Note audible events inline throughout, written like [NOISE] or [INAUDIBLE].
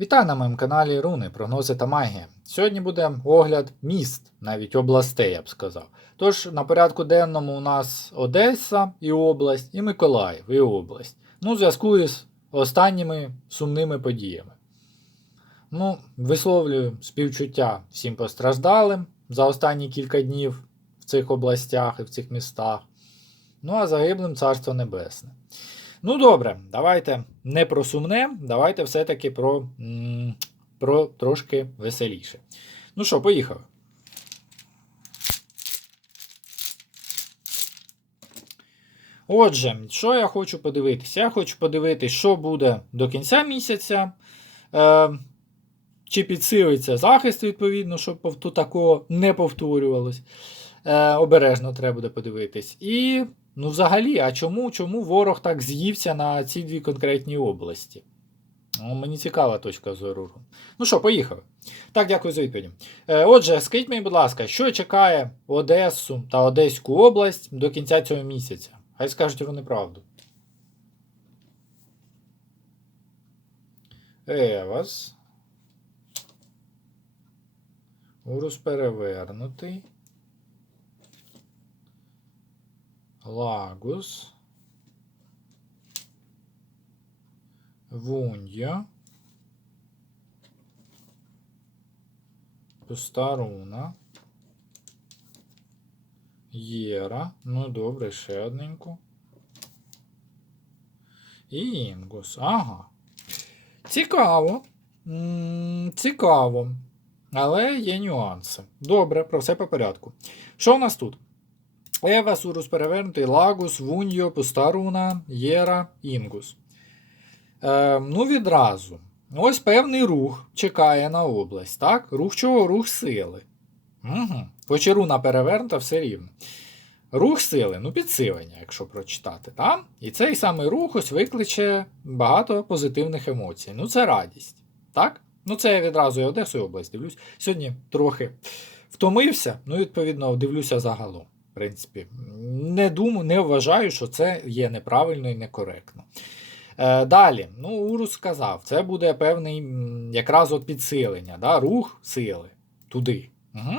Вітаю на моєму каналі Руни, прогнози та магія. Сьогодні буде огляд міст, навіть областей, я б сказав. Тож на порядку денному у нас Одеса і область, і Миколаїв і область. Ну, в зв'язку із останніми сумними подіями. Ну, висловлюю співчуття всім постраждалим за останні кілька днів в цих областях і в цих містах. Ну, а загиблим царство небесне. Ну, добре, давайте не про сумне, давайте все-таки про, про трошки веселіше. Ну що, поїхали. Отже, що я хочу подивитися? Я хочу подивитися, що буде до кінця місяця. Е, чи підсилиться захист, відповідно, щоб пов- тут такого не повторювалось. Е, обережно треба буде подивитись. І, ну, взагалі, а чому, чому ворог так з'ївся на ці дві конкретні області? Ну, мені цікава точка зору. Ну що, поїхали. Так, дякую за відповідь. Е, отже, скажіть мені, будь ласка, що чекає Одесу та Одеську область до кінця цього місяця? Хай скажуть вони правду. Евас. Урус перевернутий. Лагус. Вунья. Пустаруна. Єра. Ну, добре, ще одненьку. І Інгус. Ага. Цікаво. Цікаво. Але є нюанси. Добре, про все по порядку. Що у нас тут? Ева, Сурус перевернутий, Лагус, Вуньо, Пустаруна, Єра, Інгус. Е, ну, відразу. Ось певний рух чекає на область, так? Рух чого? Рух сили. Угу. Хоч руна перевернута, все рівно. Рух сили, ну, підсилення, якщо прочитати. так? І цей самий рух ось викличе багато позитивних емоцій. Ну, це радість. Так? Ну, це я відразу і Одесу і область дивлюсь. Сьогодні трохи втомився, ну, відповідно, дивлюся загалом. Принципі, не думаю, не вважаю, що це є неправильно і некоректно. Е, далі, ну, Урус сказав, це буде певний якраз от підсилення, да? рух сили туди. Угу.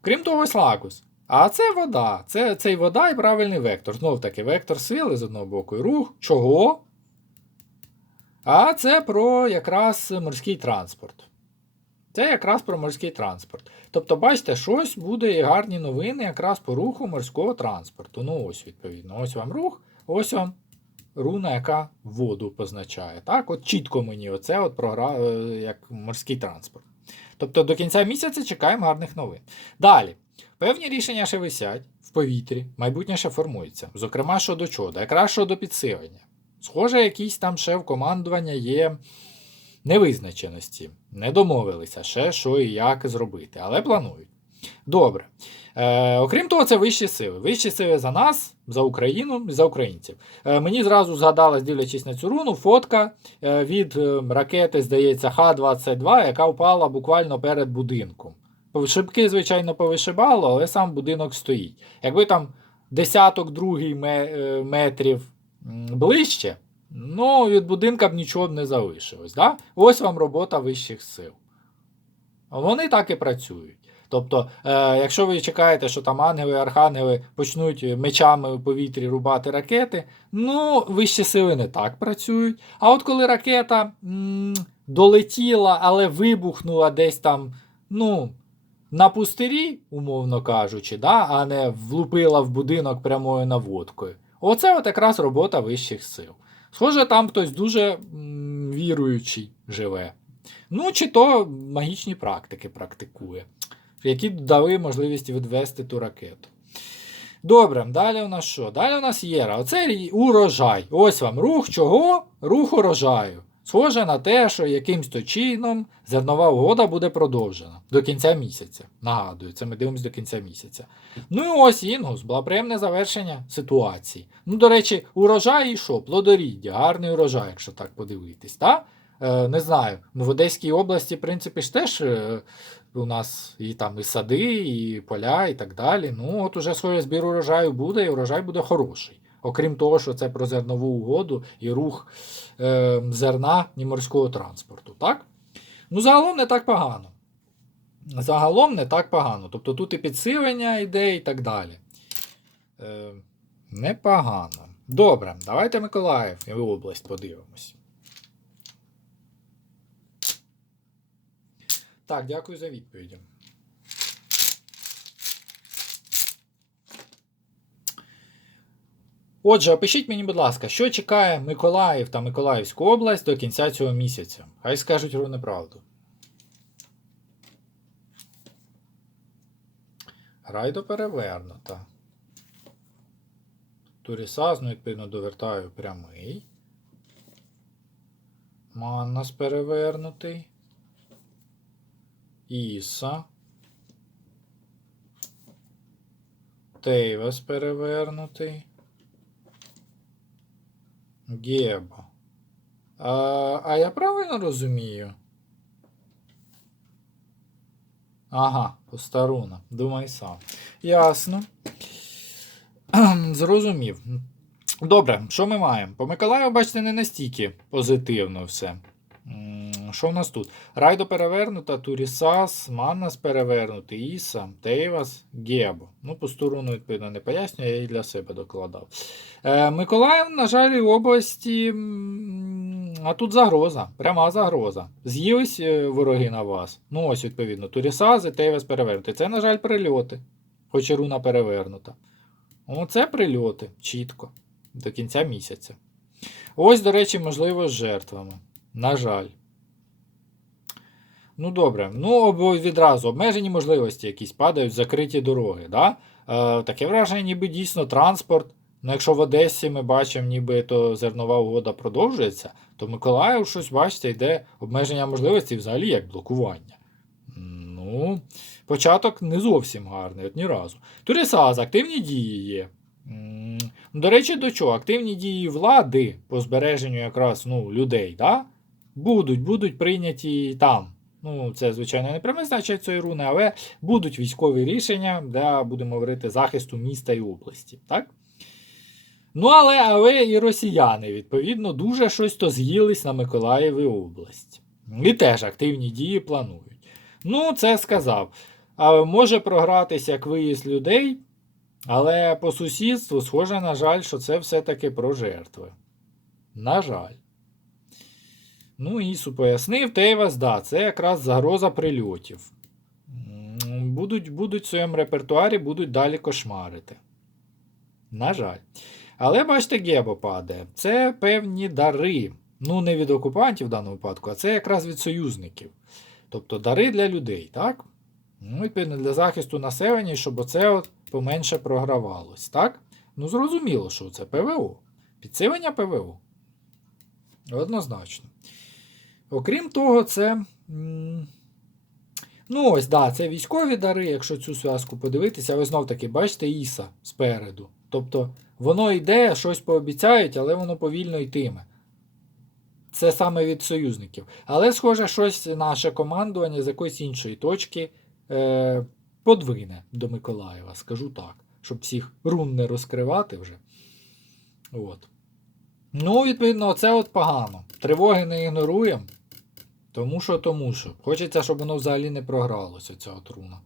Крім того, ось Лагус. А це вода. Це, це і вода і правильний вектор. Знов таки, вектор сили з одного боку і рух. Чого? А це про якраз морський транспорт. Це якраз про морський транспорт. Тобто, бачите, щось буде і гарні новини якраз по руху морського транспорту. Ну, ось, відповідно. Ось вам рух, ось вам руна, яка воду позначає. Так, от чітко мені оце от програ... е, як морський транспорт. Тобто до кінця місяця чекаємо гарних новин. Далі. Певні рішення ще висять в повітрі, майбутнє ще формується. Зокрема, щодо чого? Якраз щодо підсилення. Схоже, якісь там ще в командування є невизначеності. Не домовилися ще, що і як зробити, але планують. Добре. Е, окрім того, це вищі сили. Вищі сили за нас, за Україну і за українців. Е, мені зразу згадалась, дивлячись на цю руну, фотка е, від е, ракети, здається, Х-22, яка впала буквально перед будинком. Шибки, звичайно, повишибало, але сам будинок стоїть. Якби там десяток другий е, метрів ближче, ну від будинка б нічого б не залишилось. Да? Ось вам робота вищих сил. Вони так і працюють. Тобто, е, якщо ви чекаєте, що там ангели, архангели почнуть мечами у повітрі рубати ракети, ну, вищі сили не так працюють. А от коли ракета м, долетіла, але вибухнула десь там, ну, на пустирі, умовно кажучи, да, а не влупила в будинок прямою наводкою. Оце от якраз робота вищих сил. Схоже, там хтось дуже віруючий живе. Ну, чи то магічні практики практикує, які дали можливість відвести ту ракету. Добре, далі у нас що? Далі у нас Єра. Оце урожай. Ось вам рух чого? Рух урожаю. Схоже на те, що якимсь то чином зернова угода буде продовжена до кінця місяця. Нагадую, це ми дивимося до кінця місяця. Ну і ось Інгус, було приємне завершення ситуації. Ну, до речі, урожай і що? Плодоріддя, гарний урожай, якщо так подивитись. Та? Е, не знаю, ну в Одеській області, в принципі, ж теж е, у нас і там і сади, і поля, і так далі. Ну, от уже своє збір урожаю буде, і урожай буде хороший. Окрім того, що це про зернову угоду і рух е, зерна і морського транспорту. Так? Ну, загалом не так погано. Загалом не так погано. Тобто тут і підсилення йде і так далі. Е, непогано. Добре, давайте Миколаїв і область подивимось. Так, дякую за відповіді. Отже, опишіть мені, будь ласка, що чекає Миколаїв та Миколаївську область до кінця цього місяця? Хай скажуть ровно правду. Райдо перевернута. Турісазну, відповідно, довертаю прямий. Маннас перевернутий. Іса. Тейвас перевернутий. Гебо. А, а я правильно розумію? Ага, постаруна. Думай сам. Ясно. Зрозумів. Добре, що ми маємо? По Миколаю, бачите, не настільки позитивно все. Що в нас тут? Райдо перевернута, Турісас, Маннас перевернутий, Іса, Тейвас, Гебо. Ну, по сторону, відповідно, не пояснюю, я її для себе докладав. Е, Миколаїв, на жаль, в області. А тут загроза, пряма загроза. З'їлись е, вороги на вас. Ну, ось, відповідно, Турісази, Тейвас перевернутий. Це, на жаль, прильоти. Хоч і руна перевернута. Оце прильоти, чітко, до кінця місяця. Ось, до речі, можливо, з жертвами. На жаль. Ну, добре. Ну, відразу обмежені можливості якісь падають, закриті дороги. Да? Е, таке враження, ніби дійсно транспорт. Ну, якщо в Одесі ми бачимо, ніби то зернова угода продовжується, то Миколаїв щось, бачите, йде обмеження можливостей взагалі як блокування. Ну, початок не зовсім гарний, от ні разу. Турісаз, активні дії є. До речі, до чого? Активні дії влади по збереженню якраз ну, людей, да? будуть, будуть прийняті там. Ну, це, звичайно, не пряме значення цієї руни, але будуть військові рішення для, будемо говорити, захисту міста і області. Так? Ну, але, але і росіяни, відповідно, дуже щось то з'їлись на Миколаєві область. І теж активні дії планують. Ну, це сказав. А може програтися як виїзд людей, але по сусідству, схоже, на жаль, що це все-таки про жертви. На жаль. Ну, Ісу пояснив, Тейвас, да, це якраз загроза прильотів. Будуть, будуть в своєму репертуарі, будуть далі кошмарити. На жаль. Але бачите, Гебо падає. Це певні дари. Ну, не від окупантів в даному випадку, а це якраз від союзників. Тобто дари для людей, так? Ну, відповідно, для захисту населення, щоб оце от поменше програвалось, так? Ну, зрозуміло, що це ПВО. Підсилення ПВО. Однозначно. Окрім того, це. Ну, ось, да, це військові дари, якщо цю зв'язку подивитися, ви знов таки бачите Іса спереду. Тобто, воно йде, щось пообіцяють, але воно повільно йтиме. Це саме від союзників. Але, схоже, щось наше командування з якоїсь іншої точки е, подвине до Миколаєва, скажу так, щоб всіх рун не розкривати вже. От. Ну, відповідно, це от погано. Тривоги не ігноруємо. Тому що, тому що. Хочеться, щоб воно взагалі не програлося, ця от руна.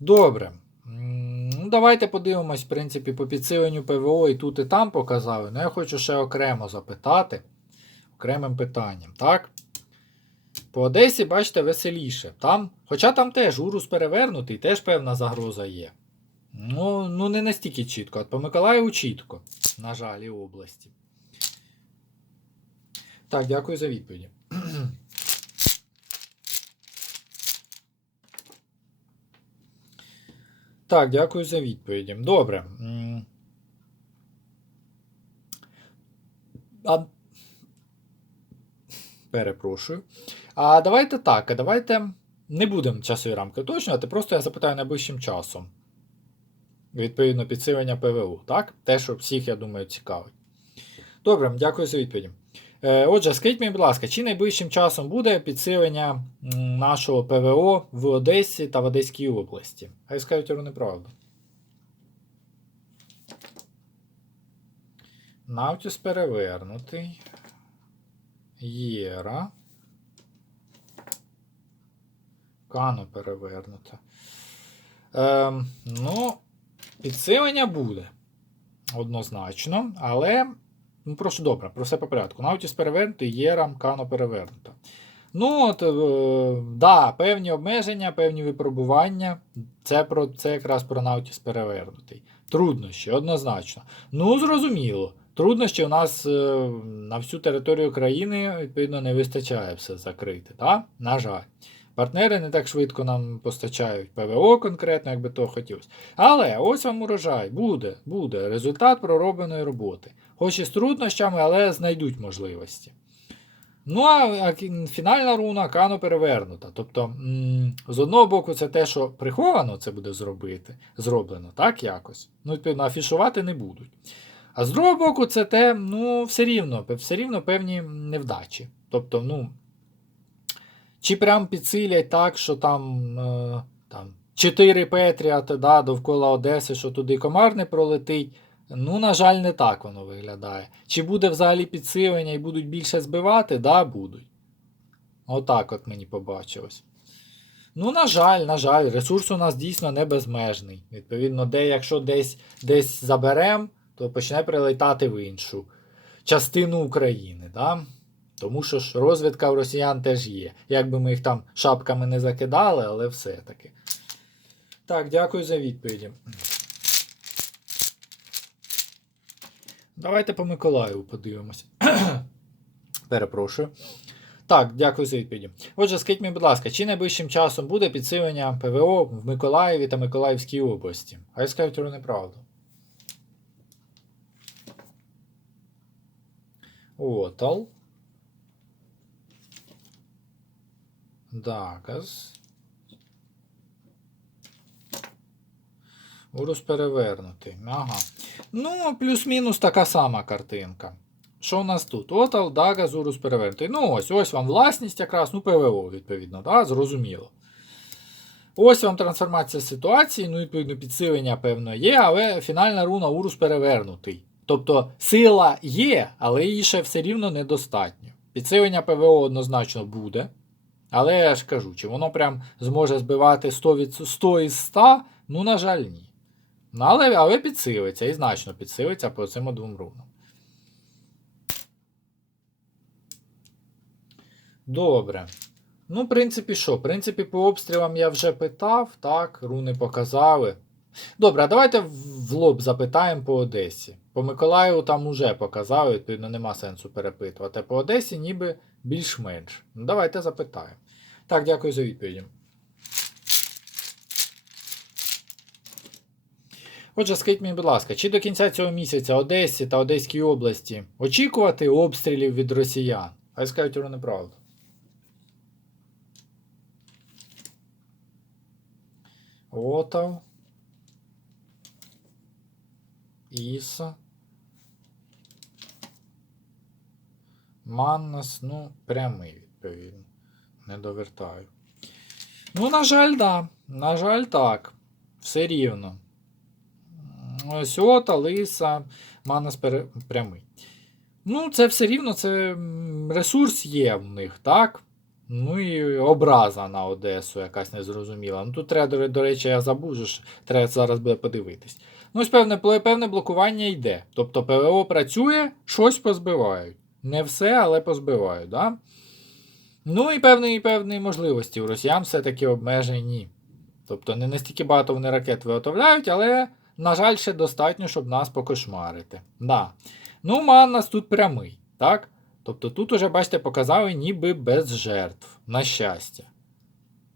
Добре. Ну, давайте подивимось, в принципі, по підсиленню ПВО і тут, і там показали. Ну, я хочу ще окремо запитати. Окремим питанням, так? По Одесі, бачите, веселіше. Там, хоча там теж урус перевернутий, теж певна загроза є. Ну, ну не настільки чітко, а по Миколаєву чітко, на жаль, і області. Так, дякую за відповіді. Так, дякую за відповіді. Добре. А... Перепрошую. А давайте так, а давайте не будемо часові рамки уточнювати, просто я запитаю найближчим часом. Відповідно, підсилення ПВУ, так? Те, що всіх, я думаю, цікавить. Добре, дякую за відповіді. Е, Отже, скажіть мені, будь ласка, чи найближчим часом буде підсилення нашого ПВО в Одесі та в Одеській області? Хай скажуть вони правду. Навтіс перевернутий. Єра. Кано перевернута. Ем, ну, підсилення буде. Однозначно. Але. Ну, прошу добре, про все по порядку. Наутіс перевернутий, Єрам, Кано перевернута. Ну, от, е, да, певні обмеження, певні випробування. Це про це якраз про Наутіс перевернутий. Труднощі, однозначно. Ну, зрозуміло. Труднощі у нас е, на всю територію країни, відповідно, не вистачає все закрити. Так? На жаль. Партнери не так швидко нам постачають ПВО конкретно, як би того хотілося. Але ось вам урожай, буде, буде результат проробленої роботи. Хоч і з труднощами, але знайдуть можливості. Ну, а, фінальна руна Кано перевернута. Тобто, з одного боку, це те, що приховано це буде зробити, зроблено, так якось. Ну, відповідно, афішувати не будуть. А з другого боку, це те, ну, все рівно, все рівно певні невдачі. Тобто, ну, чи прям підсилять так, що там, е, там 4 Петріати да, довкола Одеси, що туди комар не пролетить. Ну, на жаль, не так воно виглядає. Чи буде взагалі підсилення і будуть більше збивати? Да, будуть. Отак от мені побачилось. Ну, на жаль, на жаль, ресурс у нас дійсно не безмежний. Відповідно, де, якщо десь, десь заберемо, то почне прилетати в іншу частину України. Да? Тому що ж розвідка в росіян теж є. Якби ми їх там шапками не закидали, але все-таки. Так, дякую за відповіді. Давайте по Миколаєву подивимося. [CLEARS THROAT] Перепрошую. Так, дякую за відповіді. Отже, скажіть мені, будь ласка, чи найближчим часом буде підсилення ПВО в Миколаєві та Миколаївській області? А я скажу про неправду. Отал. Дагас. Урус перевернутий. Ага. Ну, плюс-мінус така сама картинка. Що у нас тут? Отал, Дагас, Урус перевернутий. Ну, ось ось вам власність якраз, ну, ПВО, відповідно, да? зрозуміло. Ось вам трансформація ситуації, ну, відповідно, підсилення, певно, є, але фінальна руна Урус перевернутий. Тобто сила є, але її ще все рівно недостатньо. Підсилення ПВО однозначно буде. Але я ж кажу, чи воно прям зможе збивати 100, від... 100 із 100, ну, на жаль, ні. Ну, але, але підсилиться і значно підсилиться по цим двом рунам. Добре. Ну, в принципі, що? В принципі, по обстрілам я вже питав, так, руни показали. Добре, а давайте в лоб запитаємо по Одесі. По Миколаєву там уже показали, відповідно, нема сенсу перепитувати. По Одесі ніби більш-менш. Ну, давайте запитаємо. Так, дякую за відповіді. Отже, скажіть мені, будь ласка, чи до кінця цього місяця Одесі та Одеській області очікувати обстрілів від росіян? Хай скажуть про неправду. Отав. Іса. Маннас, ну, прямий, відповідно. Не довертаю. Ну, на жаль, да. На жаль, так. Все рівно. Ось ота, лиса, Маннас пере... прямий. Ну, це все рівно, це ресурс є в них, так? Ну і образа на Одесу якась незрозуміла. Ну тут треба, до, речі, я забув, що треба зараз буде подивитись. Ну, ось певне, певне блокування йде. Тобто ПВО працює, щось позбивають. Не все, але позбивають, да? Ну і певні, певні можливості у росіян все-таки обмежені. Тобто не настільки багато вони ракет виготовляють, але, на жаль, ще достатньо, щоб нас покошмарити. Да. Ну, ман нас тут прямий, так? Тобто тут уже, бачите, показали ніби без жертв. На щастя.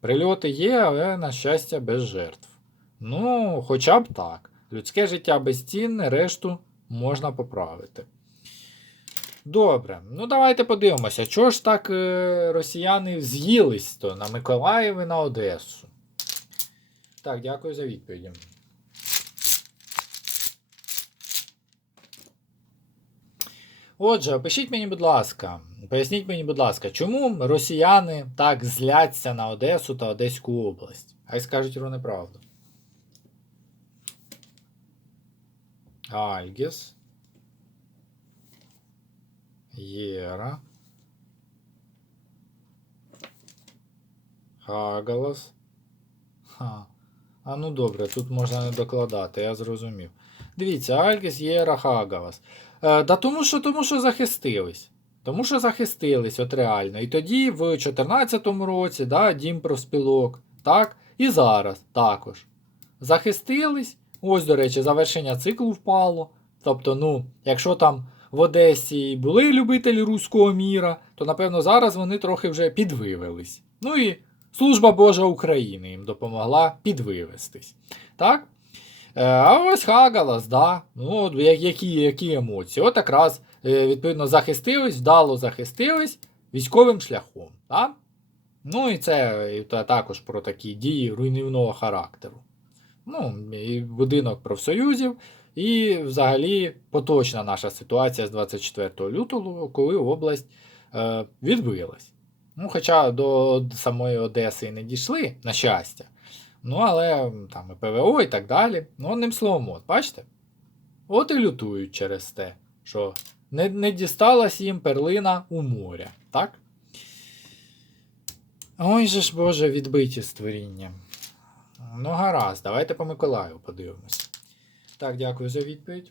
Прильоти є, але, на щастя, без жертв. Ну, хоча б так. Людське життя безцінне, решту можна поправити. Добре, ну давайте подивимося, чого ж так е, росіяни з'їлись то на Миколаїв і на Одесу. Так, дякую за відповіді. Отже, опишіть мені, будь ласка, поясніть мені, будь ласка, чому росіяни так зляться на Одесу та Одеську область? Хай скажуть про неправду. Альгіс. Єра. Хагалас. Ха. А ну добре, тут можна не докладати, я зрозумів. Дивіться, Альгіс Єра Хагалас. Е, да тому що, тому що захистились. Тому що захистились, от реально. І тоді, в 2014 році, да, дім профспілок, так, і зараз також. Захистились. Ось, до речі, завершення циклу впало. Тобто, ну, якщо там в Одесі були любителі руського міра, то напевно зараз вони трохи вже підвивелись. Ну і Служба Божа України їм допомогла підвивестись. Так? Е, А ось Хагалас, да. Ну, які, які емоції? От якраз, е, відповідно, захистились, вдало захистились військовим шляхом. Так? Ну і це також про такі дії руйнівного характеру. Ну, і будинок профсоюзів, і взагалі поточна наша ситуація з 24 лютого, коли область е, відбилась. Ну, хоча до самої Одеси і не дійшли, на щастя. Ну, але там і ПВО і так далі. Ну, одним словом, от, бачите? От і лютують через те, що не, не дісталась їм перлина у моря, так? Ой же ж Боже, відбиті створіння. Ну, гаразд, давайте по Миколаю подивимось. Так, дякую за відповідь.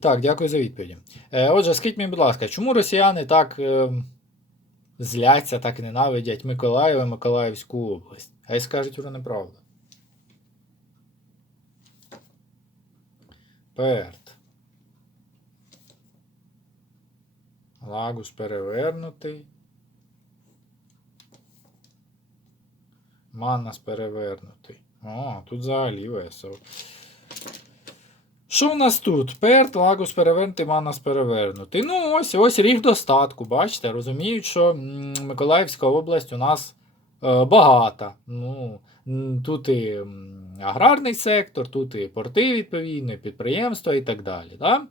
Так, дякую за відповіді. Е, отже, скажіть мені, будь ласка, чому росіяни так е, зляться, так ненавидять Миколаїв і Миколаївську область? Хай скажуть про неправду. Перт. Лагус перевернутий. Манас перевернутий. О, тут взагалі весело. Що у нас тут? Перт, Лагус перевернутий, Манас перевернутий. Ну, ось ось ріг достатку, бачите, розуміють, що Миколаївська область у нас е, багата. Ну, тут і аграрний сектор, тут і порти відповідно, підприємства і так далі. Да?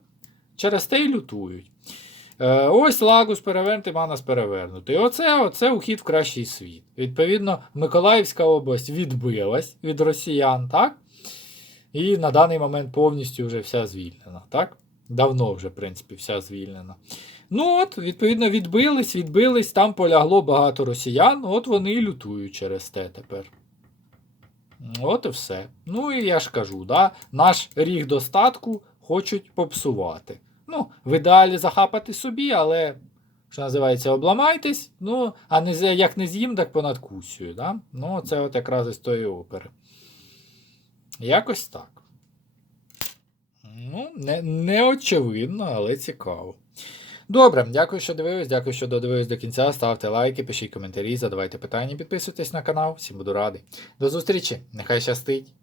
Через те й лютують. Е, ось Лагус перевернутий, Манас перевернутий. Оце, оце ухід в кращий світ. Відповідно, Миколаївська область відбилась від росіян, так? І на даний момент повністю вже вся звільнена, так? Давно вже, в принципі, вся звільнена. Ну от, відповідно, відбились, відбились, там полягло багато росіян, от вони і лютують через те тепер. От і все. Ну і я ж кажу, да, наш ріг достатку хочуть попсувати. Ну, в ідеалі захапати собі, але, що називається, обламайтесь, ну, а не як не з'їм, так понадкусюю. Да? Ну, це от якраз із тої опери. Якось так. Ну, не, не очевидно, але цікаво. Добре, дякую, що дивились, дякую, що додивились до кінця. Ставте лайки, пишіть коментарі, задавайте питання, підписуйтесь на канал. Всім буду радий. До зустрічі! Нехай щастить!